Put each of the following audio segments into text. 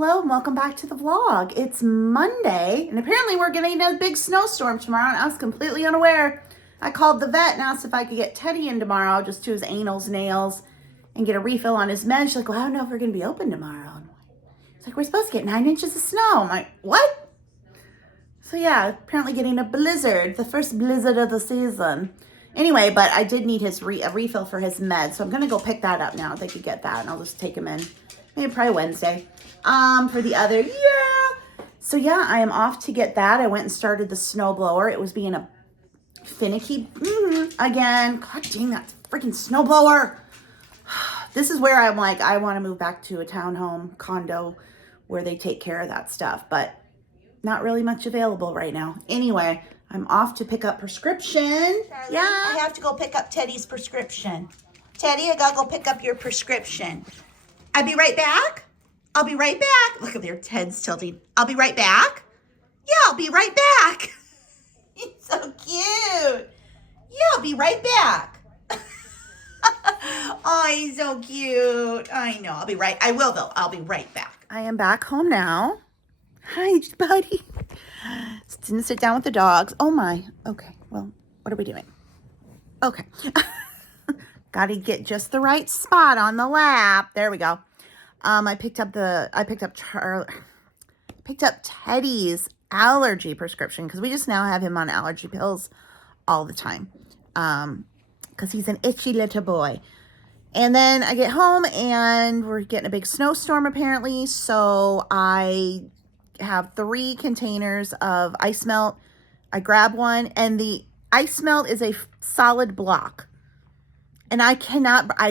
Hello, and welcome back to the vlog. It's Monday, and apparently we're getting a big snowstorm tomorrow, and I was completely unaware. I called the vet and asked if I could get Teddy in tomorrow just to his anals, nails, and get a refill on his meds. She's like, well, I don't know if we're going to be open tomorrow. And it's like, we're supposed to get 9 inches of snow. I'm like, what? So yeah, apparently getting a blizzard, the first blizzard of the season. Anyway, but I did need his a refill for his meds, so I'm going to go pick that up now. They could get that, and I'll just take him in. Maybe probably Wednesday. For the other, yeah. So yeah, I am off to get that. I went and started the snowblower. It was being a finicky again. God dang that freaking snowblower. This is where I'm like, I want to move back to a townhome condo where they take care of that stuff, but not really much available right now. Anyway, I'm off to pick up prescription. Charlie, yeah. I have to go pick up Teddy's prescription. Teddy, I gotta go pick up your prescription. I'll be right back. I'll be right back. Look at their heads tilting. I'll be right back. Yeah, I'll be right back. He's so cute. Yeah, I'll be right back. Oh, he's so cute. I know. I will though. I'll be right back. I am back home now. Hi, buddy. Didn't sit down with the dogs. Oh my. Okay. Well, what are we doing? Okay. Got to get just the right spot on the lap. There we go. I picked up Teddy's allergy prescription because we just now have him on allergy pills all the time. Because he's an itchy little boy. And then I get home and we're getting a big snowstorm apparently. So I have 3 containers of ice melt. I grab one, and the ice melt is a solid block. And I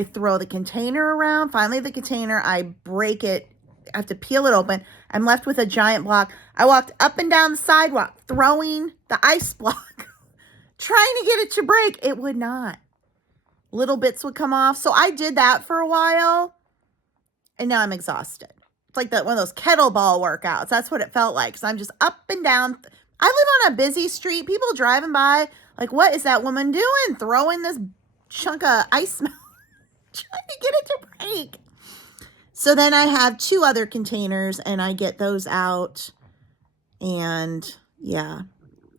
throw the container around. Finally, the container, I break it. I have to peel it open. I'm left with a giant block. I walked up and down the sidewalk, throwing the ice block, trying to get it to break. It would not. Little bits would come off. So I did that for a while, and now I'm exhausted. It's like one of those kettlebell workouts. That's what it felt like. So I'm just up and down. I live on a busy street. People driving by, like, what is that woman doing? Throwing this chunk of ice melt, trying to get it to break. So then I have 2 other containers, and I get those out, and yeah,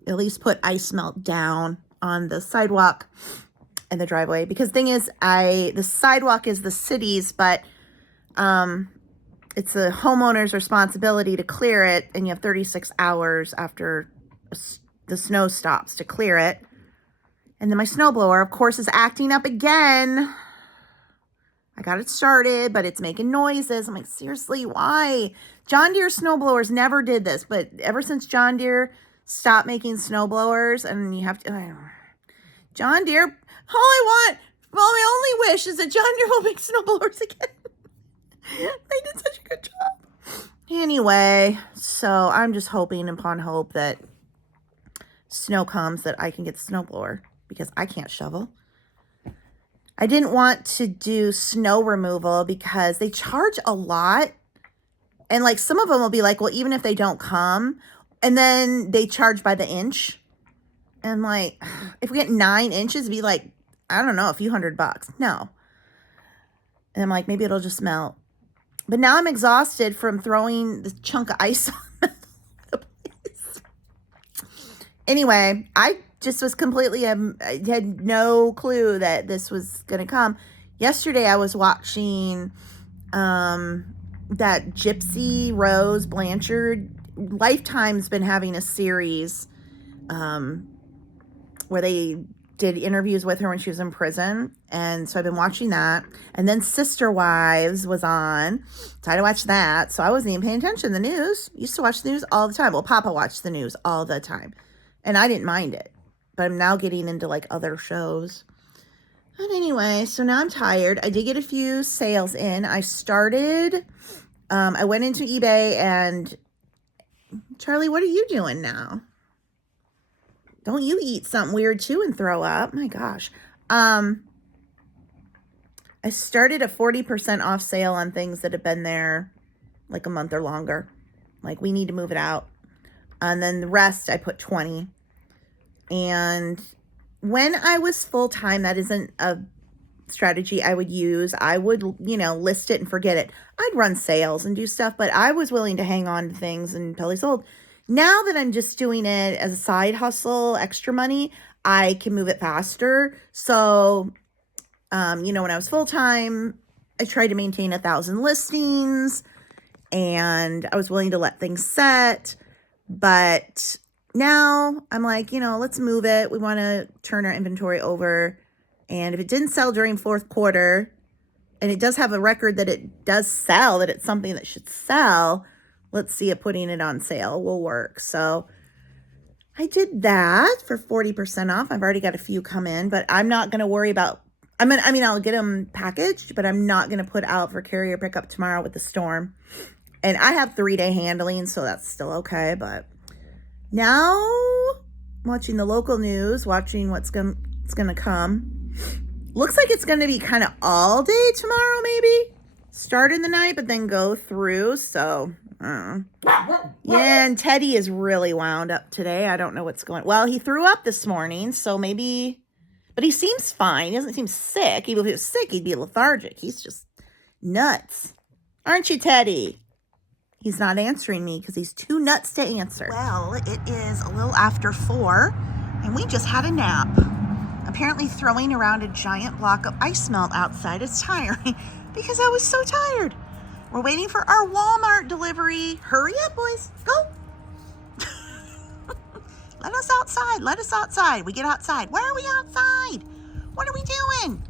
at least put ice melt down on the sidewalk and the driveway. Because the thing is, the sidewalk is the city's, but it's the homeowner's responsibility to clear it, and you have 36 hours after the snow stops to clear it. And then my snowblower, of course, is acting up again. I got it started, but it's making noises. I'm like, seriously, why? John Deere snowblowers never did this, but ever since John Deere stopped making snowblowers, and you have to, John Deere, my only wish is that John Deere will make snowblowers again. They did such a good job. Anyway, so I'm just hoping upon hope that snow comes that I can get the snowblower, because I can't shovel. I didn't want to do snow removal because they charge a lot. And like some of them will be like, well, even if they don't come, and then they charge by the inch. And like, if we get 9 inches, it'd be like, I don't know, a few $100. No. And I'm like, maybe it'll just melt. But now I'm exhausted from throwing this chunk of ice on the place. Anyway, I just was completely, I had no clue that this was going to come. Yesterday, I was watching that Gypsy Rose Blanchard. Lifetime's been having a series where they did interviews with her when she was in prison. And so I've been watching that. And then Sister Wives was on. So I had to watch that. So I wasn't even paying attention to the news. Used to watch the news all the time. Well, Papa watched the news all the time. And I didn't mind it. But I'm now getting into like other shows. But anyway, so now I'm tired. I did get a few sales in. I went into eBay, and Charlie, what are you doing now? Don't you eat something weird too and throw up? My gosh. I started a 40% off sale on things that have been there like a month or longer. Like, we need to move it out. And then the rest I put 20. And when I was full-time, that isn't a strategy I would use. I would, list it and forget it. I'd run sales and do stuff, but I was willing to hang on to things until they sold. Now that I'm just doing it as a side hustle, extra money, I can move it faster. So, when I was full-time, I tried to maintain 1,000 listings and I was willing to let things set. But now I'm like, let's move it. We want to turn our inventory over. And if it didn't sell during fourth quarter, and it does have a record that it does sell, that it's something that should sell, let's see if putting it on sale will work. So I did that for 40% off. I've already got a few come in, but I'm not going to worry about, I'll get them packaged, but I'm not going to put out for carrier pickup tomorrow with the storm. And I have 3-day handling, so that's still okay. But now watching the local news, watching what's going to come. Looks like it's going to be kind of all day tomorrow, maybe. Start in the night, but then go through. So, yeah, and Teddy is really wound up today. I don't know what's going on. Well, he threw up this morning, so maybe, but he seems fine. He doesn't seem sick. Even if he was sick, he'd be lethargic. He's just nuts. Aren't you, Teddy? He's not answering me because he's too nuts to answer. Well, it is a little after 4, and we just had a nap. Apparently throwing around a giant block of ice melt outside is tiring because I was so tired. We're waiting for our Walmart delivery. Hurry up, boys. Go. Let us outside. Let us outside. We get outside. Why are we outside? What are we doing?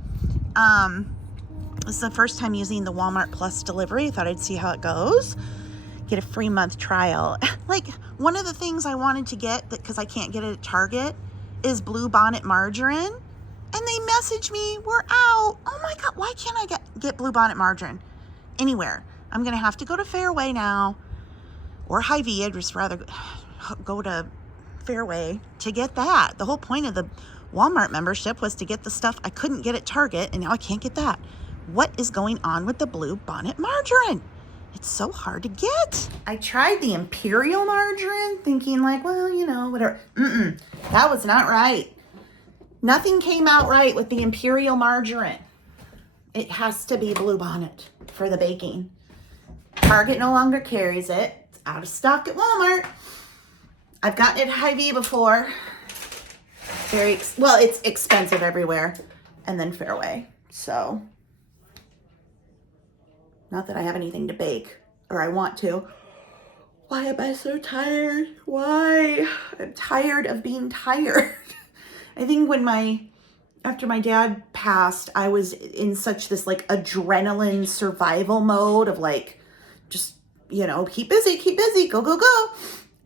This is the first time using the Walmart Plus delivery. I thought I'd see how it goes. Get a free month trial. Like, one of the things I wanted to get, because I can't get it at Target, is Blue Bonnet margarine. And they message me, we're out. Oh my God, why can't I get Blue Bonnet margarine anywhere? I'm going to have to go to Fairway now, or Hy-Vee. I'd just rather go to Fairway to get that. The whole point of the Walmart membership was to get the stuff I couldn't get at Target, and now I can't get that. What is going on with the Blue Bonnet margarine? It's so hard to get. I tried the Imperial margarine thinking like, well, whatever. That was not right. Nothing came out right with the Imperial margarine. It has to be Blue Bonnet for the baking. Target no longer carries it. It's out of stock at Walmart. I've gotten it at Hy-Vee before. It's expensive everywhere. And then Fairway. So, not that I have anything to bake, or I want to. Why am I so tired? Why? I'm tired of being tired. I think after my dad passed, I was in such this like adrenaline survival mode of like, just, keep busy, go, go, go.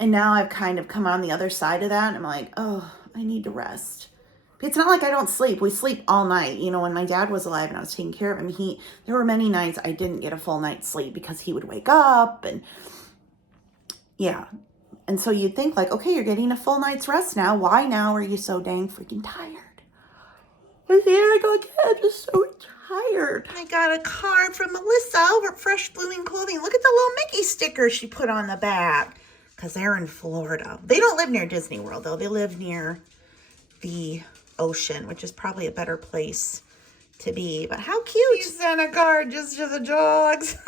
And now I've kind of come on the other side of that. And I'm like, oh, I need to rest. It's not like I don't sleep. We sleep all night. When my dad was alive and I was taking care of him, there were many nights I didn't get a full night's sleep because he would wake up and yeah. And so you'd think like, okay, you're getting a full night's rest now. Why now are you so dang freaking tired? But there I go again. I'm just so tired. I got a card from Melissa over at Fresh Blooming Clothing. Look at the little Mickey sticker she put on the back because they're in Florida. They don't live near Disney World though. They live near the ocean, which is probably a better place to be. But how cute. She sent a card just to the dogs.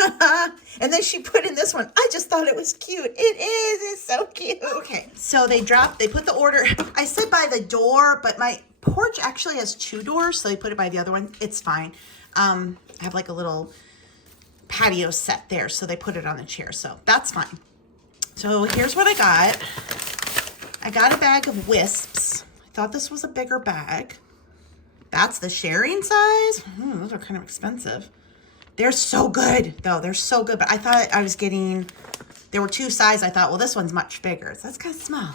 And then she put in this one. I just thought it was cute. It is. It's so cute. Okay. So they put the order. I said by the door, but my porch actually has 2 doors. So they put it by the other one. It's fine. I have like a little patio set there. So they put it on the chair. So that's fine. So here's what I got. I got a bag of Wisps. Thought this was a bigger bag. That's the sharing size. Those are kind of expensive. They're so good though. They're so good. But I thought I was getting, there were 2 sizes. I thought, well, this one's much bigger. So that's kind of small.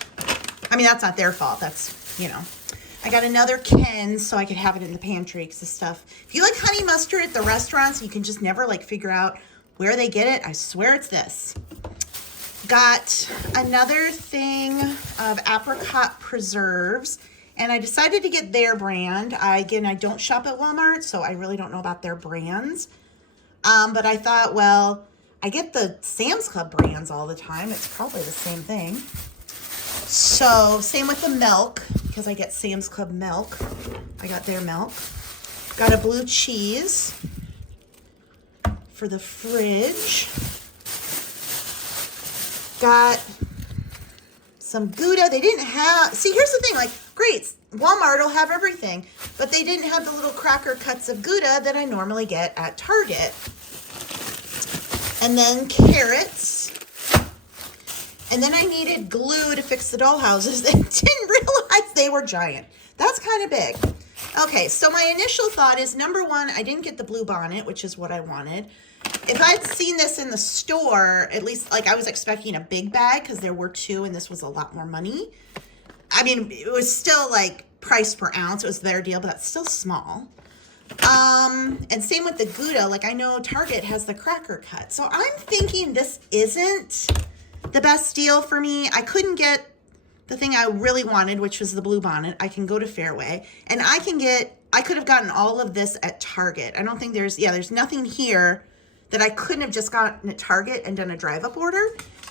I mean, that's not their fault. That's, I got another Ken's so I could have it in the pantry because the stuff, if you like honey mustard at the restaurants, you can just never like figure out where they get it. I swear it's this. Got another thing of apricot preserves, and I decided to get their brand. I don't shop at Walmart, so I really don't know about their brands. But I thought, well, I get the Sam's Club brands all the time. It's probably the same thing. So same with the milk, because I get Sam's Club milk. I got their milk. Got a blue cheese for the fridge. Got some Gouda. They didn't have, see, here's the thing, like, great, Walmart will have everything, but they didn't have the little cracker cuts of Gouda that I normally get at Target. And then carrots. And then I needed glue to fix the dollhouses and didn't realize they were giant. That's kind of big. Okay, so my initial thought is, number one, I didn't get the blue bonnet, which is what I wanted. If I'd seen this in the store, at least, like, I was expecting a big bag because there were two and this was a lot more money. I mean, it was still like price per ounce. It was their deal, but that's still small. And same with the Gouda. Like, I know Target has the cracker cut. So I'm thinking this isn't the best deal for me. I couldn't get the thing I really wanted, which was the blue bonnet. I can go to Fairway and I could have gotten all of this at Target. I don't think there's nothing here that I couldn't have just gotten at Target and done a drive-up order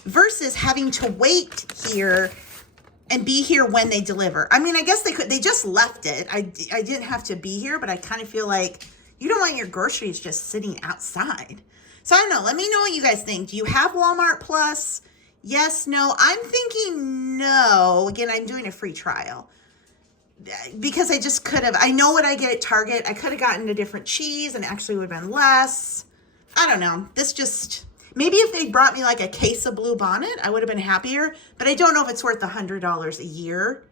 versus having to wait here and be here when they deliver. I mean, I guess they just left it. I didn't have to be here, but I kind of feel like you don't want your groceries just sitting outside. So I don't know. Let me know what you guys think. Do you have Walmart Plus? Yes, no. I'm thinking no. Again, I'm doing a free trial because I just could have. I know what I get at Target. I could have gotten a different cheese and actually would have been less. I don't know. This just, maybe if they brought me like a case of blue bonnet, I would have been happier. But I don't know if it's worth $100 a year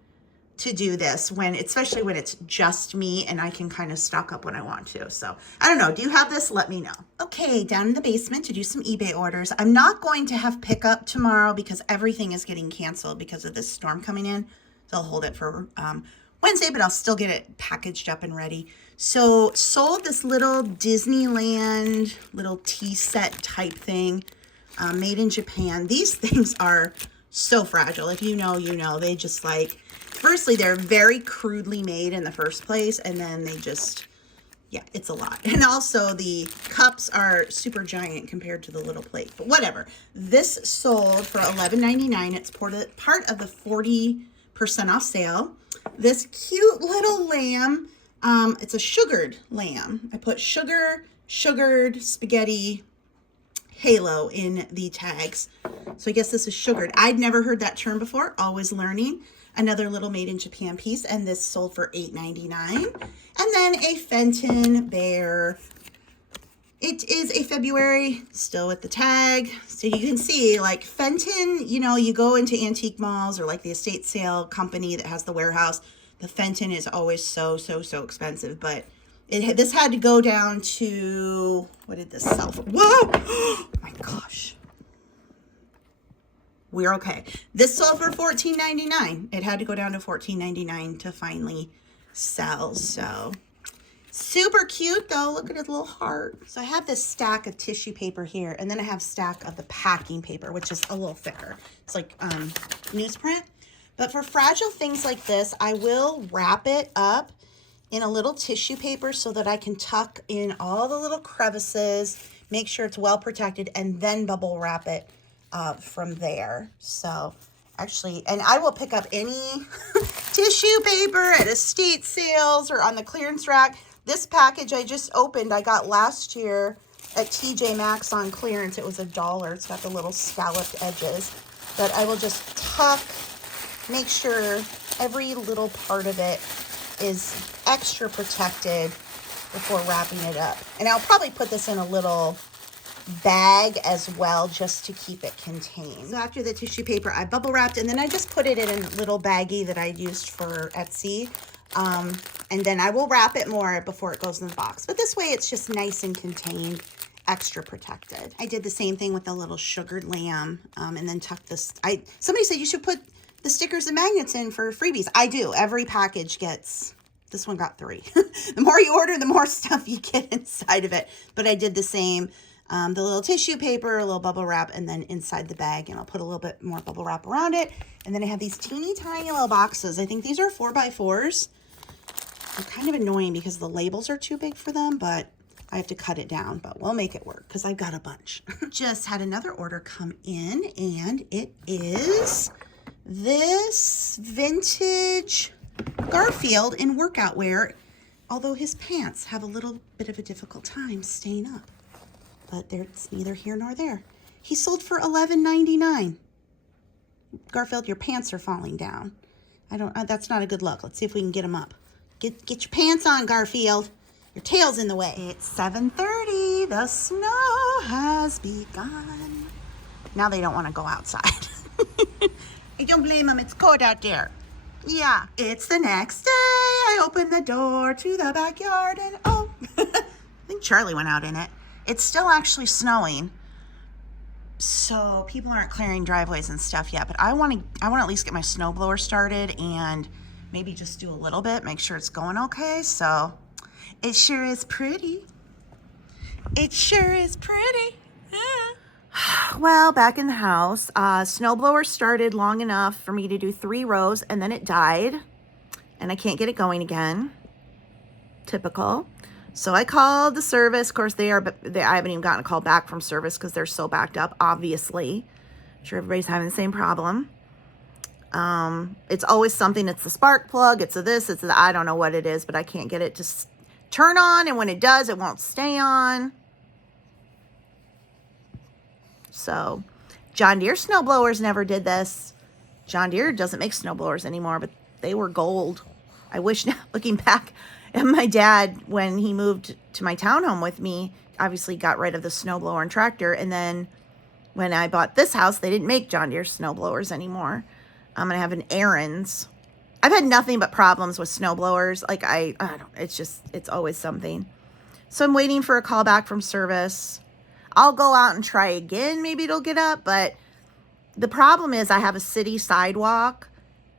to do this especially when it's just me and I can kind of stock up when I want to. So I don't know. Do you have this? Let me know. Okay, down in the basement to do some eBay orders. I'm not going to have pickup tomorrow because everything is getting canceled because of this storm coming in. So I'll hold it for Wednesday, but I'll still get it packaged up and ready. So sold this little Disneyland little tea set type thing, made in Japan. These things are so fragile. If you know, you know. They just like, firstly, they're very crudely made in the first place, and then they just, yeah, it's a lot. And also the cups are super giant compared to the little plate, but whatever. This sold for $11.99. It's part of the 40% off sale. This cute little lamb, it's a sugared lamb. I put sugared spaghetti halo in the tags. So I guess this is sugared. I'd never heard that term before, always learning. Another little made in Japan piece, and this sold for $8.99. And then a Fenton bear. It is a February, still with the tag. So you can see, like, Fenton, you know, you go into antique malls or like the estate sale company that has the warehouse. The Fenton is always so expensive, but this had to go down to, what did this sell for? Whoa! Oh my gosh. We're okay. This sold for $14.99. It had to go down to $14.99 to finally sell. So super cute though. Look at his little heart. So I have this stack of tissue paper here, and then I have stack of the packing paper, which is a little thicker. It's like newsprint. But for fragile things like this, I will wrap it up in a little tissue paper so that I can tuck in all the little crevices, make sure it's well protected, and then bubble wrap it from there. So actually, and I will pick up any tissue paper at estate sales or on the clearance rack. This package I just opened, I got last year at TJ Maxx on clearance. It was $1. It's got the little scalloped edges. But I will just tuck, make sure every little part of it is extra protected before wrapping it up. And I'll probably put this in a little bag as well, just to keep it contained. So after the tissue paper, I bubble wrapped, and then I just put it in a little baggie that I used for Etsy. And then I will wrap it more before it goes in the box. But this way it's just nice and contained, extra protected. I did the same thing with the little sugared lamb, and then tucked this. Somebody said you should put the stickers and magnets in for freebies. I do. Every package gets, this one got 3. The more you order, the more stuff you get inside of it. But I did the same. The little tissue paper, a little bubble wrap, and then inside the bag, and I'll put a little bit more bubble wrap around it. And then I have these teeny tiny little boxes. I think these are 4x4s. They're kind of annoying because the labels are too big for them, but I have to cut it down, but we'll make it work because I've got a bunch. Just had another order come in, and it is this vintage Garfield in workout wear. although his pants have a little bit of a difficult time staying up. But it's neither here nor there. He sold for $11.99. Garfield, your pants are falling down. That's not a good look. Let's see if we can get them up. Get your pants on, Garfield. Your tail's in the way. It's 7:30. The snow has begun. Now they don't want to go outside. I don't blame them. It's cold out there. Yeah. It's the next day. I open the door to the backyard and oh, I think Charlie went out in it. It's still actually snowing. So people aren't clearing driveways and stuff yet, but I want to at least get my snowblower started and maybe just do a little bit, make sure it's going okay. So it sure is pretty. It sure is pretty. Well, back in the house, snowblower started long enough for me to do 3 rows and then it died and I can't get it going again. Typical. So I called the service. Of course, I haven't even gotten a call back from service because they're so backed up, obviously. I'm sure everybody's having the same problem. It's always something. It's the spark plug. It's I don't know what it is, but I can't get it to turn on. And when it does, it won't stay on. So John Deere snowblowers never did this. John Deere doesn't make snowblowers anymore, but they were gold. I wish now, looking back, and my dad, when he moved to my townhome with me, obviously got rid of the snowblower and tractor. And then when I bought this house, they didn't make John Deere snowblowers anymore. I'm going to have an Aaron's. I've had nothing but problems with snowblowers. Like I don't, it's always something. So I'm waiting for a call back from service. I'll go out and try again. Maybe it'll get up. But the problem is I have a city sidewalk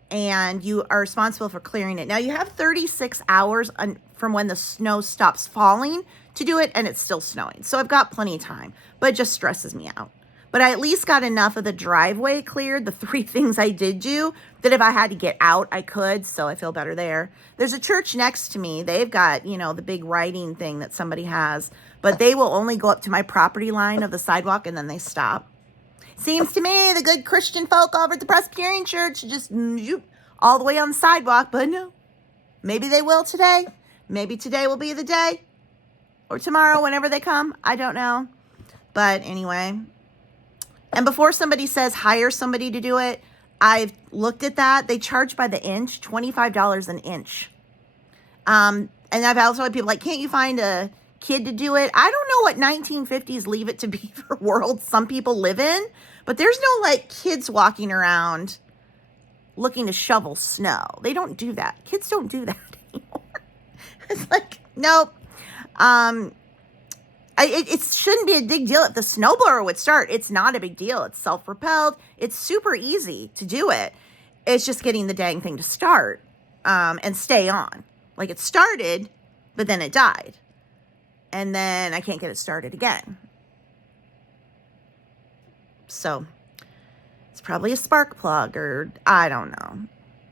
and you are responsible for clearing it. Now you have 36 hours from when the snow stops falling to do it, and it's still snowing. So I've got plenty of time, but it just stresses me out. But I at least got enough of the driveway cleared, the 3 things I did do, that if I had to get out, I could. So I feel better there. There's a church next to me. They've got, the big writing thing that somebody has, but they will only go up to my property line of the sidewalk and then they stop. Seems to me the good Christian folk over at the Presbyterian Church just all the way on the sidewalk, but no. Maybe they will today. Maybe today will be the day. Or tomorrow, whenever they come. I don't know. But anyway. And before somebody says hire somebody to do it, I've looked at that. They charge by the inch, $25 an inch. And I've also had people like, can't you find a kid to do it? I don't know what 1950s Leave It to Beaver world some people live in, but there's no kids walking around looking to shovel snow. They don't do that. Kids don't do that anymore. It's nope. It shouldn't be a big deal if the snowblower would start. It's not a big deal. It's self-propelled. It's super easy to do it. It's just getting the dang thing to start and stay on. It started, but then it died. And then I can't get it started again. So it's probably a spark plug or I don't know.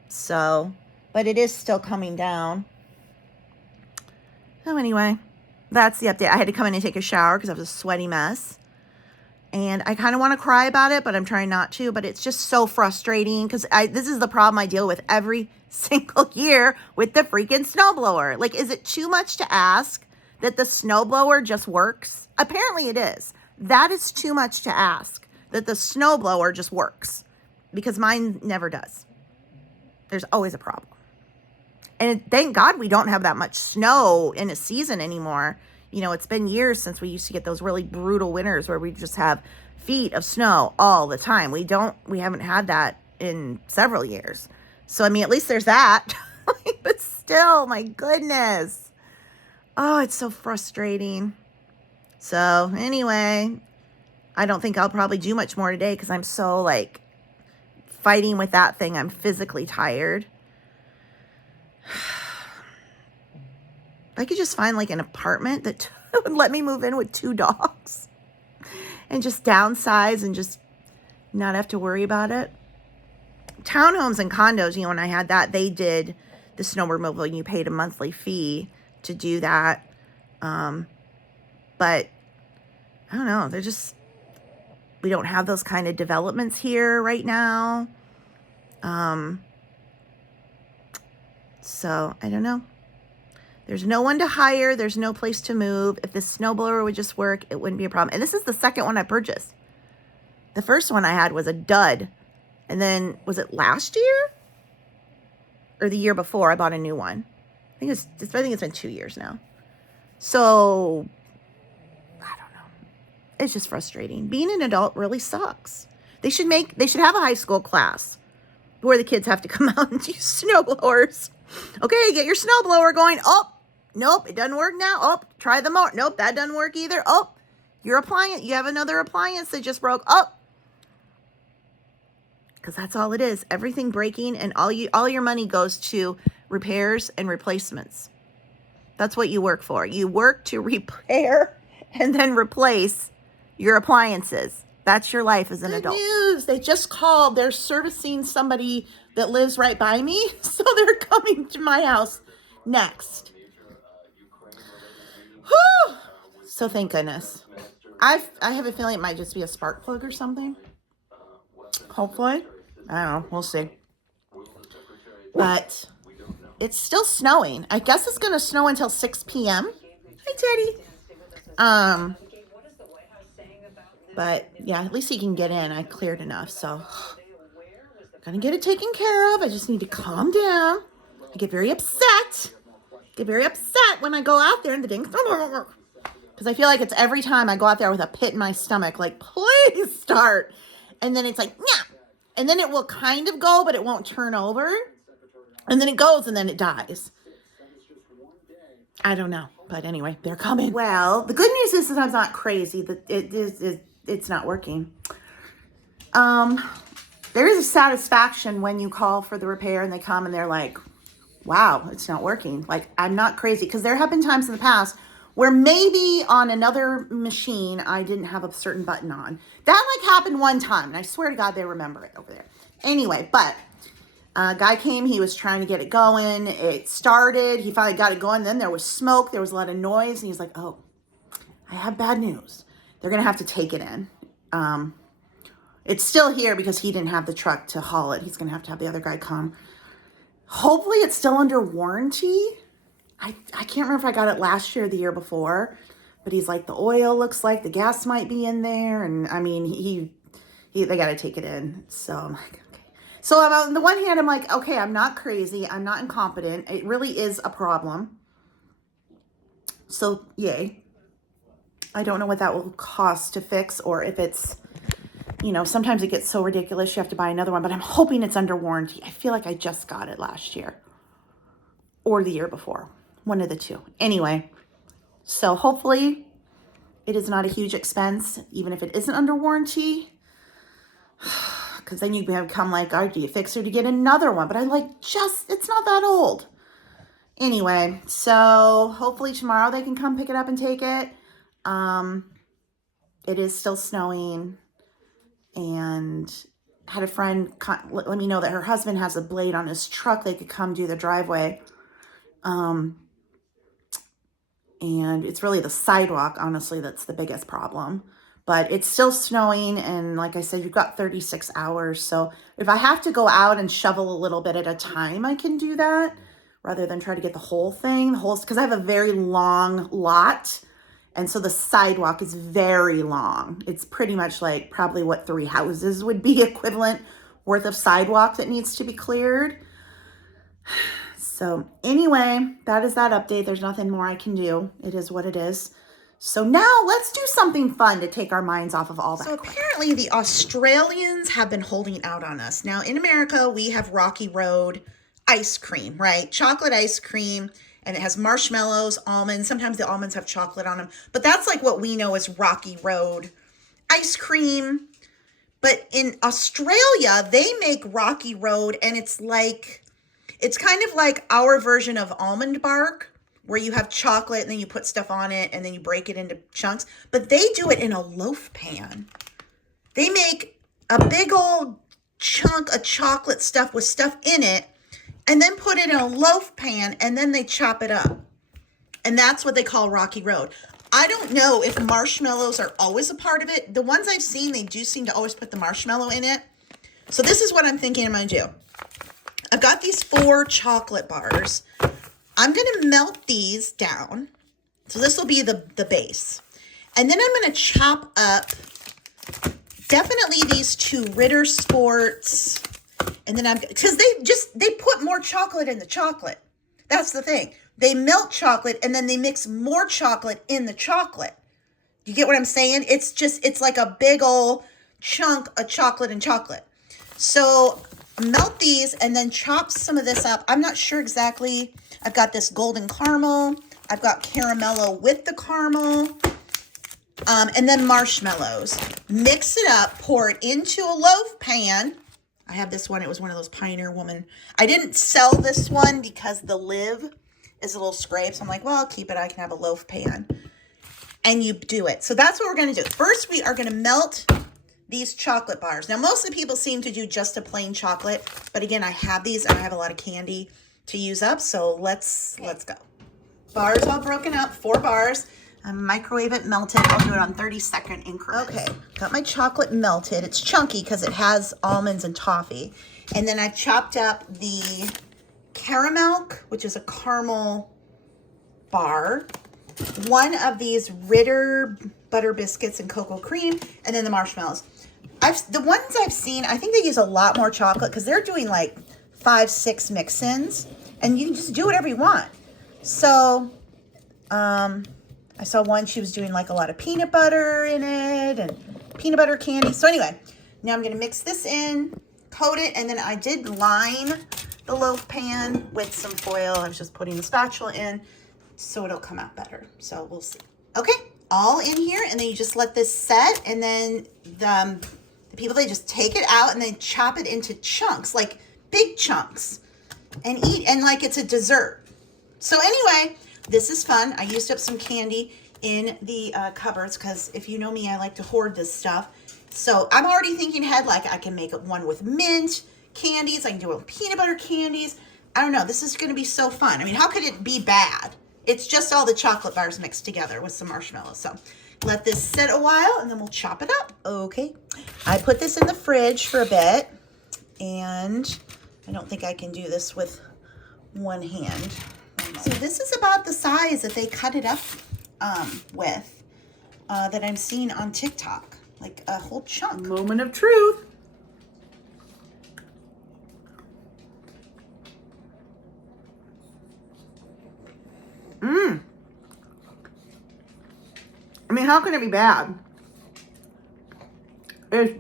So, but it is still coming down. So anyway, that's the update. I had to come in and take a shower because I was a sweaty mess. And I kind of want to cry about it, but I'm trying not to. But it's just so frustrating because this is the problem I deal with every single year with the freaking snowblower. Is it too much to ask that the snowblower just works? Apparently it is. That is too much to ask, that the snowblower just works, because mine never does. There's always a problem. And thank God we don't have that much snow in a season anymore. It's been years since we used to get those really brutal winters where we just have feet of snow all the time. We haven't had that in several years. So, at least there's that. But still, my goodness. Oh, it's so frustrating. So anyway, I don't think I'll probably do much more today because I'm so fighting with that thing. I'm physically tired. I could just find an apartment that would let me move in with 2 dogs and just downsize and just not have to worry about it. Townhomes and condos, when I had that, they did the snow removal and you paid a monthly fee to do that. But I don't know. We don't have those kind of developments here right now. So I don't know. There's no one to hire. There's no place to move. If this snowblower would just work, it wouldn't be a problem. And this is the second one I purchased. The first one I had was a dud. And then, was it last year? Or the year before, I bought a new one. I think it's been 2 years now. So, I don't know. It's just frustrating. Being an adult really sucks. They should have a high school class where the kids have to come out and use snowblowers. Okay, get your snowblower going. Oh, nope, it doesn't work now. Oh, try the more. Nope, that doesn't work either. Oh, you have another appliance that just broke. Oh, because that's all it is. Everything breaking, and all your money goes to repairs and replacements. That's what you work for. You work to repair and then replace your appliances. That's your life as an adult. Good news. They just called. They're servicing somebody that lives right by me. So they're coming to my house next. Whew. So thank goodness. I have a feeling it might just be a spark plug or something. Hopefully. I don't know. We'll see. But it's still snowing. I guess it's going to snow until 6 p.m. Hi, Teddy. But yeah, at least he can get in. I cleared enough, so gonna get it taken care of. I just need to calm down. I get very upset. When I go out there and the thing, because I feel like it's every time I go out there with a pit in my stomach, like, please start. And then it's like, yeah. And then it will kind of go, but it won't turn over. And then it goes, and then it dies. I don't know. But anyway, they're coming. Well, the good news is that I'm not crazy. That it's not working. There is a satisfaction when you call for the repair and they come and they're like, wow, it's not working. Like, I'm not crazy. Because there have been times in the past where maybe on another machine, I didn't have a certain button on. That like happened one time. And I swear to God, they remember it over there. Anyway, but a guy came, he was trying to get it going. It started, he finally got it going. Then there was smoke, there was a lot of noise. And he's like, oh, I have bad news. They're going to have to take it in. It's still here because he didn't have the truck to haul it. He's going to have the other guy come. Hopefully it's still under warranty. I can't remember if I got it last year or the year before. But he's like, the oil looks like the gas might be in there. And I mean, they got to take it in. So I'm like, okay. So on the one hand, I'm like, okay, I'm not crazy. I'm not incompetent. It really is a problem. So yay. I don't know what that will cost to fix, or if it's, sometimes it gets so ridiculous you have to buy another one, but I'm hoping it's under warranty. I feel like I just got it last year or the year before, one of the two. Anyway, so hopefully it is not a huge expense, even if it isn't under warranty, because then you become like, oh, do you fix it to get another one? But I'm like, it's not that old. Anyway, so hopefully tomorrow they can come pick it up and take it. It is still snowing, and had a friend let me know that her husband has a blade on his truck. They could come do the driveway. And it's really the sidewalk, honestly, that's the biggest problem. But it's still snowing, and like I said, you've got 36 hours. So if I have to go out and shovel a little bit at a time, I can do that rather than try to get the whole thing. Because I have a very long lot. And so the sidewalk is very long. It's pretty much like probably what 3 houses would be equivalent worth of sidewalk that needs to be cleared. So anyway, that is that update. There's nothing more I can do. It is what it is. So now let's do something fun to take our minds off of all that. So apparently the Australians have been holding out on us. Now in America, we have Rocky Road ice cream, right? Chocolate ice cream. And it has marshmallows, almonds. Sometimes the almonds have chocolate on them. But that's like what we know as Rocky Road ice cream. But in Australia, they make Rocky Road, and it's kind of like our version of almond bark, where you have chocolate and then you put stuff on it and then you break it into chunks. But they do it in a loaf pan. They make a big old chunk of chocolate stuff with stuff in it, and then put it in a loaf pan, and then they chop it up. And that's what they call Rocky Road. I don't know if marshmallows are always a part of it. The ones I've seen, they do seem to always put the marshmallow in it. So this is what I'm thinking I'm going to do. I've got these 4 chocolate bars. I'm going to melt these down. So this will be the base. And then I'm going to chop up definitely these two Ritter Sports. And then because they put more chocolate in the chocolate. That's the thing. They melt chocolate and then they mix more chocolate in the chocolate. You get what I'm saying? It's like a big old chunk of chocolate and chocolate. So melt these and then chop some of this up. I'm not sure exactly. I've got this golden caramel. I've got caramello with the caramel. And then marshmallows. Mix it up, pour it into a loaf pan. I have this one. It was one of those Pioneer Woman. I didn't sell this one because the lid is a little scraped. So I'm like, well, I'll keep it. I can have a loaf pan. And you do it. So that's what we're going to do. First, we are going to melt these chocolate bars. Now, most of the people seem to do just a plain chocolate. But again, I have these and I have a lot of candy to use up. So let's go. Bars all broken up, 4 bars. Microwave it, melt it. I'll do it on 30-second increments. Okay, got my chocolate melted. It's chunky because it has almonds and toffee. And then I chopped up the caramel, which is a caramel bar. One of these Ritter butter biscuits and cocoa cream, and then the marshmallows. The ones I've seen, I think they use a lot more chocolate because they're doing like 5-6 mix-ins, and you can just do whatever you want. So, I saw one, she was doing like a lot of peanut butter in it and peanut butter candy. So anyway, now I'm going to mix this in, coat it, and then I did line the loaf pan with some foil. I was just putting the spatula in so it'll come out better. So we'll see. Okay, all in here, and then you just let this set, and then the people, they just take it out and they chop it into chunks, like big chunks, and eat, and like it's a dessert. So anyway, this is fun. I used up some candy in the cupboards because if you know me, I like to hoard this stuff. So I'm already thinking ahead, like I can make one with mint candies. I can do it with peanut butter candies. I don't know. This is going to be so fun. I mean, how could it be bad? It's just all the chocolate bars mixed together with some marshmallows. So let this sit a while and then we'll chop it up. Okay. I put this in the fridge for a bit, and I don't think I can do this with one hand. So this is about the size that they cut it up with that I'm seeing on TikTok, like a whole chunk. Moment of truth. I mean, how can it be bad? It's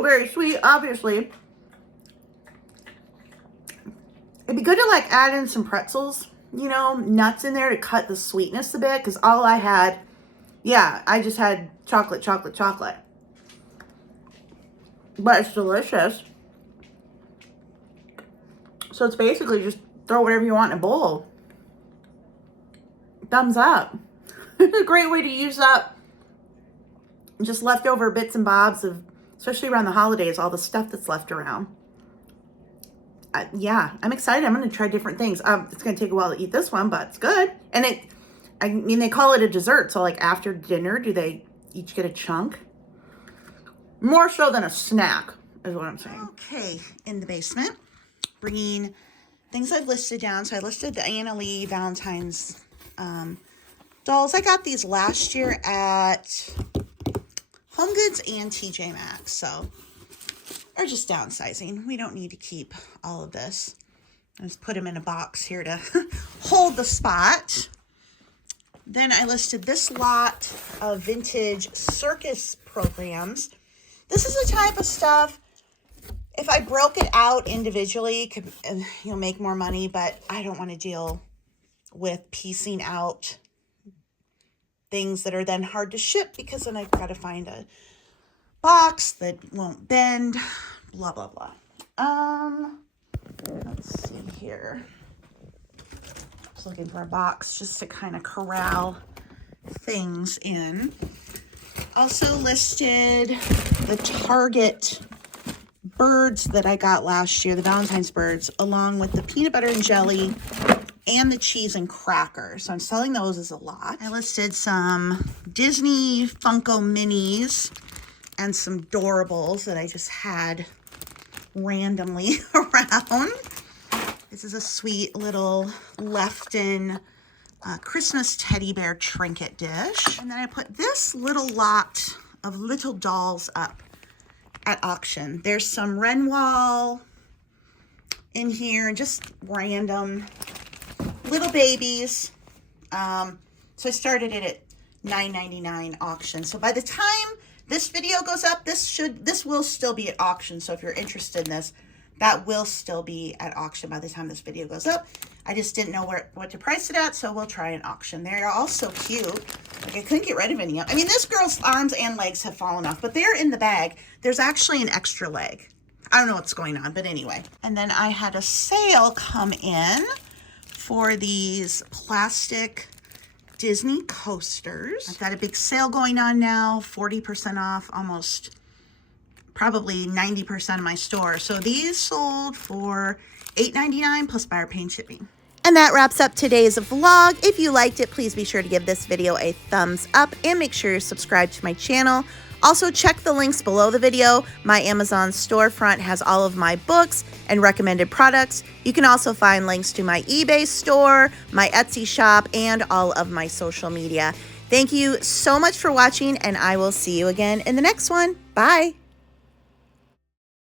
very sweet, obviously. It'd be good to like add in some pretzels, you know, nuts in there to cut the sweetness a bit, because all I had, I just had chocolate. But it's delicious. So it's basically just throw whatever you want in a bowl. Thumbs up. A great way to use up just leftover bits and bobs of, especially around the holidays, all the stuff that's left around. I'm excited. I'm going to try different things. It's going to take a while to eat this one, but it's good. And I mean, they call it a dessert. So like after dinner, do they each get a chunk? More so than a snack is what I'm saying. Okay, in the basement, bringing things I've listed down. So I listed the Anna Lee Valentine's dolls. I got these last year at Home Goods and TJ Maxx. So they're just downsizing. We don't need to keep all of this. I just put them in a box here to hold the spot. Then I listed this lot of vintage circus programs. This is the type of stuff, if I broke it out individually, could make more money, but I don't want to deal with piecing out things that are then hard to ship, because then I've got to find a box that won't bend, blah, blah, blah. Let's see here. Just looking for a box just to kind of corral things in. Also listed the Target birds that I got last year, the Valentine's birds, along with the peanut butter and jelly and the cheese and crackers. So I'm selling those as a lot. I listed some Disney Funko Minis and some Doorables that I just had randomly around. This is a sweet little Lefton Christmas teddy bear trinket dish. And then I put this little lot of little dolls up at auction. There's some Renoir in here and just random little babies. So I started it at $9.99 auction. So by the time this video goes up, this will still be at auction. So if you're interested in this, that will still be at auction by the time this video goes up. I just didn't know what to price it at, so we'll try an auction. They are all so cute. Like, I couldn't get rid of any of them. I mean, this girl's arms and legs have fallen off, but they're in the bag. There's actually an extra leg. I don't know what's going on, but anyway. And then I had a sale come in for these plastic Disney coasters. I've got a big sale going on now, 40% off, almost probably 90% of my store. So these sold for $8.99 plus buyer pay and shipping. And that wraps up today's vlog. If you liked it, please be sure to give this video a thumbs up and make sure you're subscribed to my channel. Also, check the links below the video. My Amazon storefront has all of my books and recommended products. You can also find links to my eBay store, my Etsy shop, and all of my social media. Thank you so much for watching, and I will see you again in the next one. Bye.